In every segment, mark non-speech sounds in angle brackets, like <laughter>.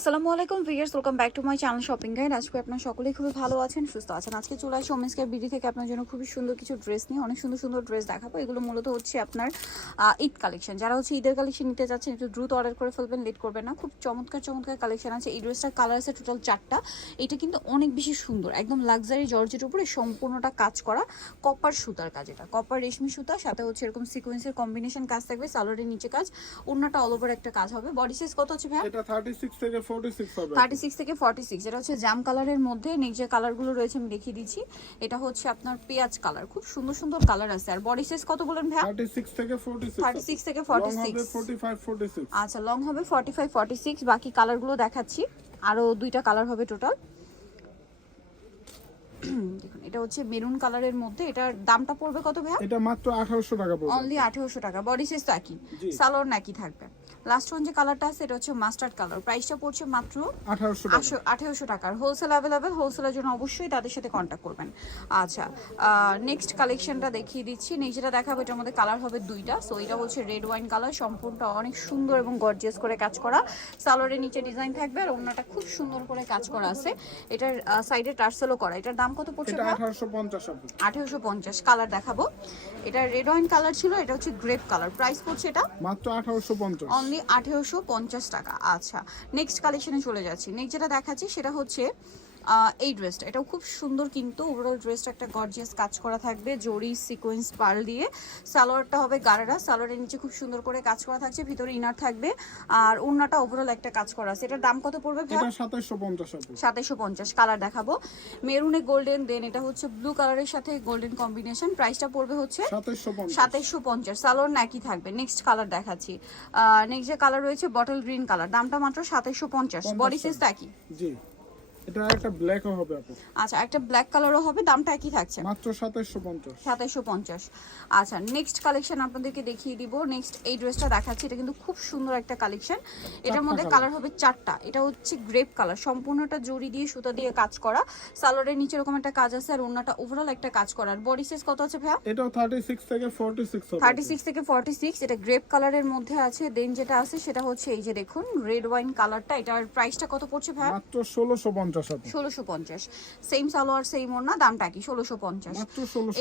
আসসালামু আলাইকুম viewers welcome back to my channel shopping guide আজকে আপনার সকলেই খুবই ভালো আছেন, সুস্থ আছেন। আজকে চলে আসি ওমেন্সকে বিডি থেকে আপনার জন্য খুবই সুন্দর কিছু ড্রেস নিয়ে অনেক সুন্দর সুন্দর ড্রেস দেখাবো। এগুলো মূলত হচ্ছে আপনার ঈদ কালেকশন যারা হচ্ছে ঈদের কালেকশন নিতে যাচ্ছেন, একটু দ্রুত অর্ডার করে ফেলবেন লেট করবেন না। খুব চমৎকার চমৎকার কালেকশন আছে। এই ড্রেসটার কালার আছে টোটাল চারটা। এটা কিন্তু অনেক বেশি সুন্দর, একদম লাক্সারি জর্জের উপরে সম্পূর্ণটা কাজ করা কপার সুতার কাজ এটা। কপার রেশমি সুতা, সাথে হচ্ছে এরকম সিকোয়েন্সের কম্বিনেশন কাজ থাকবে সালোয়ারের নিচে কাজ। অন্যটা অল ওভার একটা কাজ হবে। বডি সাইজ কত আছে ভাই এটা 36 থেকে 46 হবে থার্টি সিক্স থেকে ফর্টি সিক্স এটা হচ্ছে জাম কালারের মধ্যে নেক্সট যে কালারগুলো রয়েছে আমি দেখিয়ে দিচ্ছি এটা হচ্ছে আপনার পেঁয়াজ কালার খুব সুন্দর সুন্দর কালার আছে। আর বডি সাইজ কত বলেন ভাইয়া? 36 থেকে 46 থার্টি সিক্স থেকে ফর্টি ফর্টি সিক্স 45 46 আচ্ছা লং হবে ফর্টি ফাইভ ফর্টি সিক্স বাকি কালারগুলো দেখাচ্ছি। আরও দুইটা কালার হবে টোটাল <clears throat> দেখুন এটা হচ্ছে মেরুন কালারের মধ্যে এটার দামটা পড়বে কত ভাইয়া? এটা মাত্র 1800 টাকা পড়বে। অনলি আঠেরোশো টাকা বডি সাইজ তো একই। জি। সালোয়ার নাকি থাকবে। লাস্ট ওয়ান যে কালারটা আছে এটা হচ্ছে মাস্টার্ড কালার প্রাইসটা পড়ছে মাত্র 1800 টাকা। আঠেরোশো টাকার। হোলসেল অ্যাভেলেবেল হোলসেলের জন্য অবশ্যই তাদের সাথে কন্ট্যাক্ট করবেন। আচ্ছা নেক্সট কালেকশনটা দেখিয়ে দিচ্ছি। যেটা দেখাবো এটার মধ্যে কালার হবে দুইটা। সো এটা হচ্ছে রেড ওয়াইন কালার সম্পূর্ণটা অনেক সুন্দর এবং গর্জিয়াস করে কাজ করা। সালোয়ারের নিচে ডিজাইন থাকবে আর অন্যটা খুব সুন্দর করে কাজ করা আছে। এটার সাইডে টার্সেলও করা। এটার দাম কত পড়ছে এটা ভাইয়া? 1850 হবে। আঠেরোশো পঞ্চাশ। কালার দেখাবো। এটা রেড ওয়াইন কালার ছিল এটা হচ্ছে গ্রেপ কালার প্রাইস পড়ছে এটা? মাত্র 1850 অনলি আঠেরোশো পঞ্চাশ টাকা। আচ্ছা নেক্সট কালেকশনে চলে যাচ্ছি। নেক্সট যেটা দেখাচ্ছি সেটা হচ্ছে এই ড্রেসটা এটাও খুব সুন্দর কিন্তু ওভারঅল ড্রেসটা একটা গর্জিয়াস কাজ করা থাকবে জরি সিকোয়েন্স পার্ল দিয়ে। সালোয়ারটা হবে গারারা সালোয়ারের নিচে খুব সুন্দর করে কাজ করা থাকছে ভিতরে ইনার থাকবে আর ওড়নাটা ওভারঅল একটা কাজ করা আছে। এটার দাম কত পড়বে ভাইয়া? এটা 2750 হবে। সাতাইশো পঞ্চাশ কালার দেখাবো। মেরুনে গোল্ডেন দেন এটা হচ্ছে ব্লু কালারের সাথে গোল্ডেন কম্বিনেশন প্রাইসটা পড়বে হচ্ছে 2750 সাতাইশশো পঞ্চাশ সালোয়ার নাকি থাকবে। নেক্সট কালার দেখাচ্ছি। নেক্সট যে কালার রয়েছে বটল গ্রিন কালার দামটা মাত্র সাতাইশশো পঞ্চাশ। বডি সাইজ একই? জি। এটা একটা ব্ল্যাকও হবে আপু। আচ্ছা একটা ব্ল্যাক কালারও হবে দামটা একই থাকছে। মাত্র 2750 সাতাইশশো পঞ্চাশ। আচ্ছা নেক্সট কালেকশন আপনাদেরকে দেখিয়ে দিব। নেক্সট এই ড্রেসটা দেখাচ্ছি এটা কিন্তু খুব সুন্দর একটা কালেকশন এটার মধ্যে কালার হবে চারটা। এটা হচ্ছে গ্রেপ কালার সম্পূর্ণটা জড়ি দিয়ে সুতা দিয়ে কাজ করা। সালোয়ারের নিচে এরকম একটা কাজ আছে আর অন্যটা ওভারঅল একটা কাজ করার বডি সাইজ কত আছে ভাইয়া? এটাও 36 থেকে 46 হবে। থার্টি সিক্স থেকে ফর্টি সিক্স এটা গ্রেপ কালারের মধ্যে আছে। দেন যেটা আছে সেটা হচ্ছে এই যে দেখুন রেড ওয়াইন কালারটা এটার প্রাইসটা কত পড়ছে ভাই মাত্র 1650 হবে ষোলোশো পঞ্চাশ। সেম সালোয়ার সেম ওড়না দামটা কি? ষোলোশো পঞ্চাশ।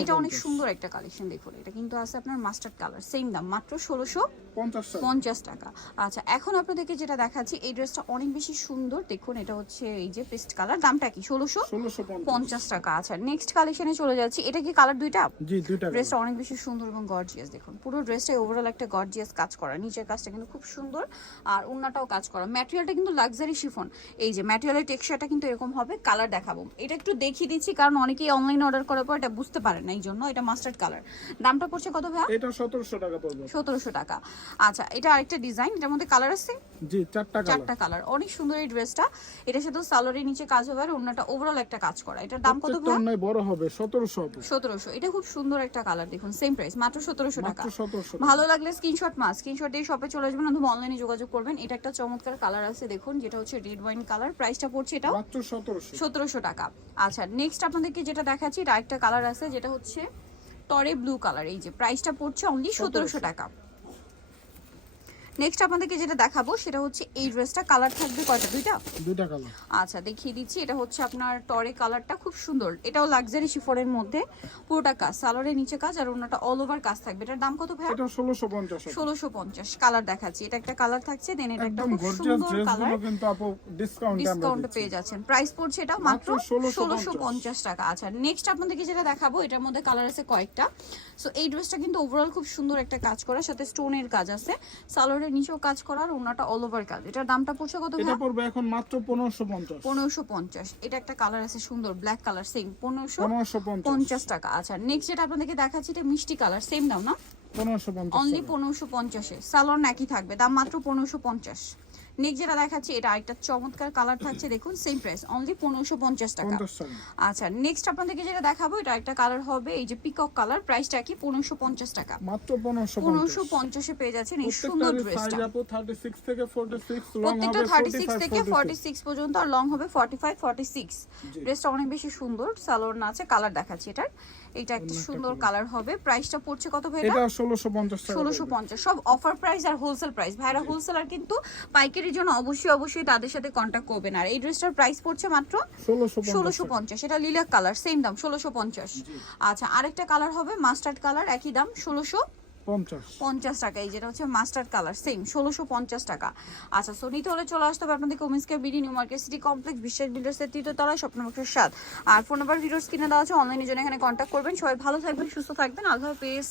এটা অনেক সুন্দর একটা কালেকশন দেখুন। এটা কিন্তু আছে আপনার মাস্টার্ড কালার সেম দাম মাত্র ষোলোশো পঞ্চাশ টাকা। আচ্ছা এখন আপনাদেরকে যেটা দেখাচ্ছি এই ড্রেসটা অনেক বেশি সুন্দর। দেখুন এটা হচ্ছে এই যে পেস্ট কালার দামটা কি? ষোলোশো পঞ্চাশ। টাকা। আচ্ছা নেক্সট কালেকশনে চলে যাচ্ছি। এটা কি কালার দুইটা? ড্রেসটা অনেক বেশি সুন্দর এবং গর্জিয়াস দেখুন। পুরো ড্রেসটাই ওভারঅল একটা গর্জিয়াস কাজ করা। নিচের কাজটা কিন্তু খুব সুন্দর। আর ওন্নাটাও কাজ করা। ম্যাটেরিয়ালটা কিন্তু লাক্সারি শিফন এই যে ম্যাটেরিয়ালের টেক্সচারটা কিন্তু এরকম হবে কালার দেখাবো। এটা একটু দেখিয়ে দিচ্ছি কারণ অনেকেই অনলাইনে অর্ডার করার পর এটা বুঝতে পারে না এই জন্য এটা মাস্টার্ড কালার দামটা পড়ছে কত ভাইয়া? এটা 1700 টাকা পড়বে। সতেরোশো টাকা। আচ্ছা এটা আরেকটা ডিজাইন এটার মধ্যে কালার আছে? জি চারটা কালার চারটা কালার অনেক সুন্দর এই ড্রেসটা এটার সাথে সালোয়ারের নিচে কাজ হবে আর অন্যটা ওভারঅল একটা কাজ করা। এটার দাম কত ভাইয়া? অন্যায় বড় হবে 1700 হবে। সতেরোশো। এটা খুব সুন্দর একটা কালার দেখুন সেম প্রাইস মাত্র সতেরোশো টাকা। মাত্র 1700 ভালো লাগলে স্ক্রিনশট মাস স্ক্রিনশট দিয়ে শপে চলে আসবেন অথবা অনলাইনে যোগাযোগ করবেন। এটা একটা চমৎকার কালার আছে দেখুন যেটা হচ্ছে রেড ওয়াইন কালার প্রাইসটা পড়ছে এটাও। মাত্র 1700 সতেরোশো টাকা। আচ্ছা নেক্সট আপনাদেরকে যেটা দেখাচ্ছি এটা একটা কালার আছে যেটা হচ্ছে টরে ব্লু কালার এই যে প্রাইসটা পড়ছে অনলি সতেরোশো। টাকা। নেক্সট আপনাদেরকে যেটা দেখাবো সেটা হচ্ছে এই ড্রেসটা কালার থাকবে কয়টা? দুইটা? দুইটা কালার আচ্ছা দেখিয়ে দিচ্ছি। এটা হচ্ছে আপনার টরে কালারটা খুব সুন্দর। এটাও লাক্সারি শিফরের মধ্যে। পুরোটা কাজ সালোয়ারের নিচে কাজ আর অন্যটা অল ওভার কাজ থাকবে। এটার দাম কত ভাই এটা 1650 হবে ষোলোশো পঞ্চাশ। কালার দেখাচ্ছি। এটা একটা কালার থাকছে দেন এটা একটা খুব সুন্দর কালার কিন্তু আপু ডিসকাউন্টে ডিসকাউন্ট পেয়ে যাচ্ছেন। প্রাইস পড়ছে এটা মাত্র মাত্র 1650 ষোলোশো পঞ্চাশ টাকা। আচ্ছা নেক্সট আপনাদেরকে যেটা দেখাবো এটার মধ্যে কালার আছে কয়েকটা। সো এই ড্রেসটা কিন্তু ওভারঅল খুব সুন্দর একটা কাজ করা। সাথে স্টোনের কাজ আছে। সালোয়ারের নিচেও কাজ করা আর ওনাটা অল ওভার কাজ। এটার দামটা পড়ছে কত এটা পড়বে এখন মাত্র 1550 পনেরোশো পঞ্চাশ। এটা একটা কালার আছে সুন্দর ব্ল্যাক কালার সেম পনেরোশো 1550 পঞ্চাশ। টাকা। আচ্ছা নেক্সট যেটা আপনাদেরকে দেখাচ্ছি এটা মিষ্টি কালার সেম দাম না? 1550 অনলি পনেরোশো এ সালোন একই থাকবে দাম মাত্র পনেরোশো পঞ্চাশ। নেক্সট যেটা দেখাচ্ছি এটা আরেকটা চমৎকার কালার থাকছে দেখুন সেম প্রাইস অনলি পনেরোশো পঞ্চাশ টাকা। আচ্ছা নেক্সট আপনাদেরকে যেটা দেখাবো এটা একটা কালার হবে এই যে পিকক কালার প্রাইসটা কি? পনেরোশো পঞ্চাশ টাকা। মাত্র পনেরোশো পঞ্চাশে। পেয়ে যাচ্ছেন এই সুন্দর ড্রেসটা সাইজ আপু 36 থেকে প্রত্যেকটা থার্টি সিক্স থেকে ফর্টি সিক্স পর্যন্ত আর লং হবে ফর্টি ফাইভ ফর্টি সিক্স। ড্রেসটা অনেক বেশি সুন্দর সালোয়ার না আছে কালার দেখাচ্ছি এটার। এটা একটা সুন্দর কালার হবে। প্রাইসটা পড়ছে কত ভাই এটা এটা ষোলোশো পঞ্চাশ টাকা ষোলোশো পড়বে। পঞ্চাশ। সব অফার প্রাইস আর হোলসেল প্রাইস ভাইরা হোলসেলার কিন্তু পাইকারির জন্য অবশ্যই অবশ্যই তাদের সাথে কন্টাক্ট করবেন। আর এই ড্রেসটার প্রাইস পড়ছে মাত্র ষোলোশো পঞ্চাশ। ষোলোশো টাকা। পঞ্চাশ। এটা লিলাক কালার সেম দাম ষোলোশো পঞ্চাশ। আচ্ছা আরেকটা কালার হবে মাস্টার্ড কালার একই দাম ষোলোশো পঞ্চাশ। টাকা, এই যেটা হচ্ছে কালার সেম ষোলোশো পঞ্চাশ টাকা। আচ্ছা চলে আসতে হবে আপনাদের BD new market city complex স্বপ্ন সাত। আর ফোন নাম্বার কিনে দেওয়া আছে অনলাইনে জন্য এখানে কন্ট্যাক্ট করবেন। সবাই ভালো থাকবেন, সুস্থ থাকবেন। আল্লাহ হাফেজ।